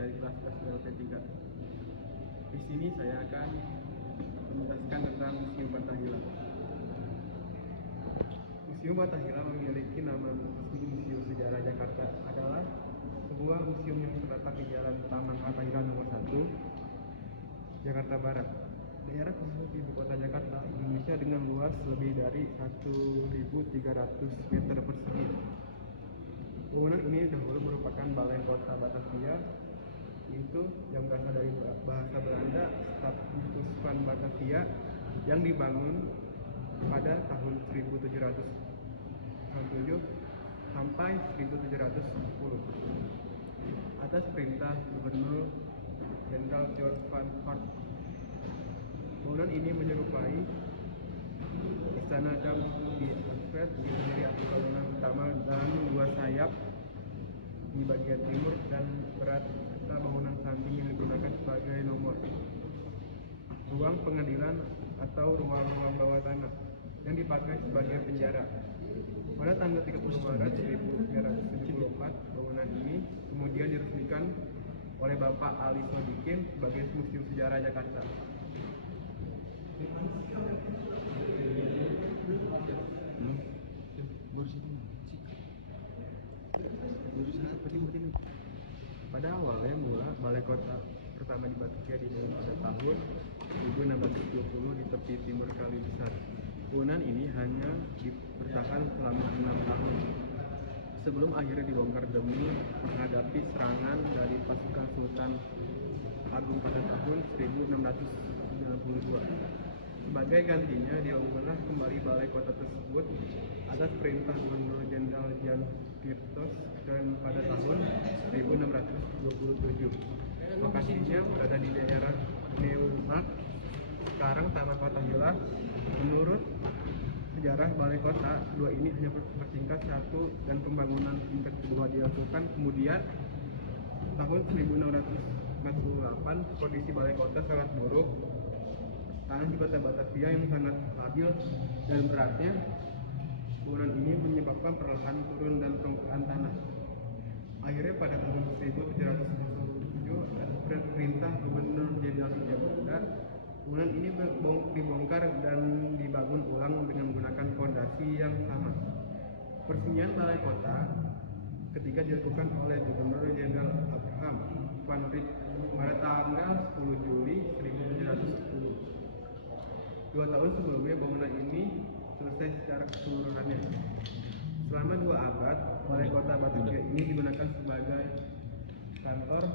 dari kelas SLP 3. Di sini saya akan menjelaskan tentang Museum Bathahila. Museum Bathahila memiliki nama resmi Museum Sejarah Jakarta, adalah sebuah museum yang terletak di Jalan Taman Bathahila nomor 1, Jakarta Barat. Daerah khusus ibu kota Jakarta, Indonesia dengan luas lebih dari 1.300 meter persegi. Bangunan ini dahulu merupakan balai kota Batavia, itu yang berasal dari bahasa Belanda Stadhuis van Batavia, yang dibangun pada tahun 1707 sampai 1710 atas perintah Gubernur Jenderal George van Hart. Bangunan ini menyerupai Istana Dam di Alfred, terdiri atas bangunan utama dan dua sayap di bagian timur dan berat, serta bangunan samping yang digunakan sebagai nomor, ruang pengadilan atau ruang-ruang bawah tanah yang dipakai sebagai penjara. Pada tanggal 30 Maret 1974, bangunan ini kemudian diresmikan oleh Bapak Ali Sodikin sebagai Museum Sejarah Jakarta. Pada awalnya mula balai kota pertama di Batavia dibangun pada tahun 1620 di tepi timur Kali Besar. Bangunan ini hanya bertahan selama 6 tahun sebelum akhirnya dibongkar demi menghadapi serangan dari pasukan Sultan Agung pada tahun 1692. Sebagai gantinya, dibangunlah kembali balai kota tersebut atas perintah Gubernur Jenderal Jan Tirtos dan pada tahun 1627. Lokasinya berada di daerah Neumarkt, sekarang Taman Bathahila. Menurut sejarah balai kota dua ini hanya bertingkat satu dan pembangunan tingkat kedua dilakukan kemudian. Tahun 1648 kondisi balai kota sangat buruk. Tanah di kota Batavia yang sangat labil dan beratnya, bangunan ini menyebabkan perlahan turun dan permukaan tanah. Akhirnya pada tahun 1797 atas perintah Gubernur Jenderal Hindia Belanda, bangunan ini dibongkar dan dibangun ulang dengan menggunakan fondasi yang sama. Peresmian balai kota ketiga dilakukan oleh Gubernur Jenderal Abraham van Rijn pada tanggal 10 Juli 1710. 2 tahun sebelumnya bangunan ini selesai secara keseluruhannya. Selama 2 abad, balai kota Batavia ini digunakan sebagai kantor